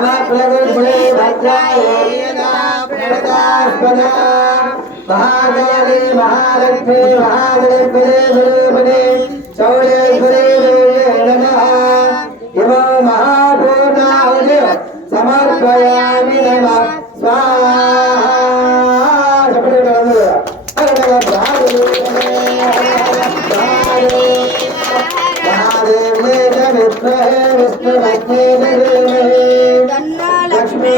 समप्रगुणे भद्रायेना प्रणतास्पदा महाकाली महालक्ष्मी महागणपते स्वरूपिणे शौर्येश्वरी नमः इमो महापूर्णाहुतिं समर्पयामि नमः स्वाहा लक्ष्मी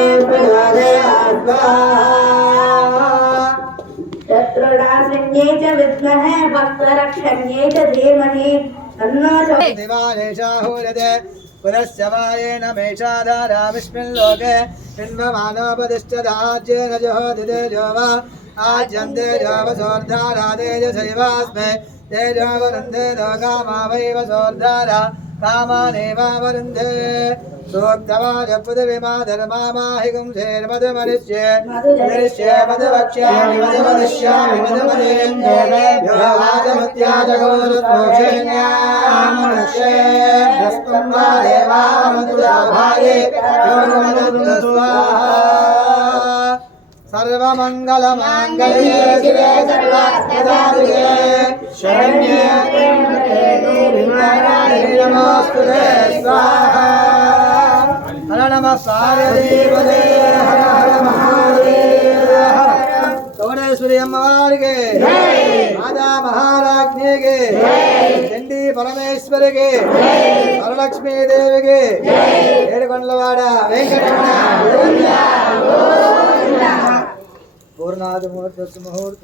शत्रुनाशन्ये च विद्महे भक्तरक्षण्ये च धीमहि तन्नो दिवानेशाहुरदे पुरस्यवायेन मेषाधारा विस्मिल्लोके पिन्वमानोपदिष्टदाज्येन जहोदिते जोवा आज्यन्ते जोवसोर्धारा तेजसैवास्मे तेजोवरुन्धे लोकामावैव सोर्धारा कामानेवावरुन्धे सूक्तवाजपदविमा धर्मामाहिगुं शेर्मदमनिष्ये मनिष्ये मदवक्ष्यामि मदवदिष्यामि मदमनेन्द्रेभ्यो वाचमत्याजगोरुतोषेण्यामनुष्ये भस्त्वा देवामनुराभाये सर्वमङ्गलमाङ्गल्ये शिवे सर्वार्थसाधिके शरण्ये नमोस्तुते स्वाहा हर नमः पार्वतीपते हर हर महादेव तोड़ेश्वरी अम्मवारी के माता महाराज्ञी के चंडी परमेश्वरी के वरलक्ष्मी देवी के ఏడుకొండలవాడ వెంకటరమణ పూర్ణాది ముహూర్త